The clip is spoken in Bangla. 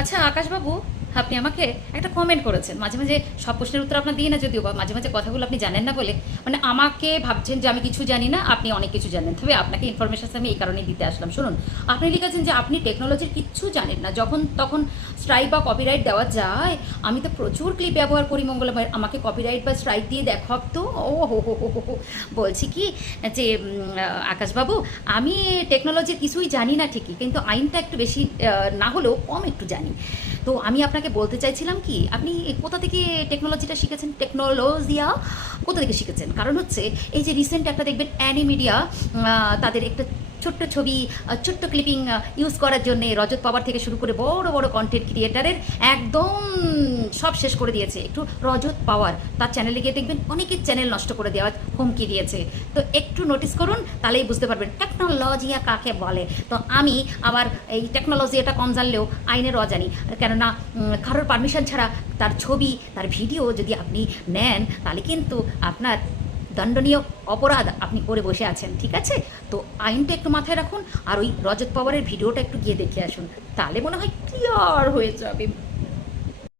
আচ্ছা আকাশবাবু, আপনি আমাকে একটা কমেন্ট করেছেন। মাঝে মাঝে সব প্রশ্নের উত্তর আপনার দিই না যদিও, বা মাঝে মাঝে কথাগুলো আপনি জানেন না বলে মানে আমাকে ভাবছেন যে আমি কিছু জানি না, আপনি অনেক কিছু জানেন। তবে আপনাকে ইনফরমেশন আমি এই কারণেই দিতে আসলাম। শুনুন, আপনি লিখেছেন যে আপনি টেকনোলজির কিচ্ছু জানেন না, যখন তখন স্ট্রাইক বা কপিরাইট দেওয়া যায়। আমি তো প্রচুর ক্লিপ ব্যবহার করি মঙ্গলবার, আমাকে কপিরাইট বা স্ট্রাইক দিয়ে দেখাব তো। ও হো। বলছি কি যে আকাশবাবু, আমি টেকনোলজির কিছুই জানি না ঠিকই, কিন্তু আইনটা একটু বেশি না হলেও কম একটু জানি। তো আমি আপনাকে বলতে চাইছিলাম কি, আপনি কোথা থেকে টেকনোলজিটা শিখেছেন, টেকনোলজিয়া কোথা থেকে শিখেছেন? কারণ হচ্ছে এই যে রিসেন্ট একটা দেখবেন অ্যানিমিডিয়া, তাদের একটা ছোট্ট ছবি, ছোট্ট ক্লিপিং ইউজ করার জন্য রজত পাওয়ার থেকে শুরু করে বড় বড় কন্টেন্ট ক্রিয়েটারের একদম সব শেষ করে দিয়েছে। একটু রজত পাওয়ার তার চ্যানেলে গিয়ে দেখবেন অনেকের চ্যানেল নষ্ট করে দেওয়ার হুমকি দিয়েছে। তো একটু নোটিস করুন, তাহলেই বুঝতে পারবেন টেকনোলজিয়া কাকে বলে। তো আমি আবার এই টেকনোলজি এটা কম জানলেও আইনের অজানি, কেননা কারোর পারমিশন ছাড়া তার ছবি তার ভিডিও যদি আপনি নেন, তাহলে কিন্তু আপনার দণ্ডনীয় অপরাধ আপনি করে বসে আছেন। ঠিক আছে? তো আইনটা একটু মাথায় রাখুন, আর ওই রজত পাওয়ারের ভিডিওটা একটু গিয়ে দেখে আসুন, তাহলে মনে হয় ক্লিয়ার হয়ে যাবে।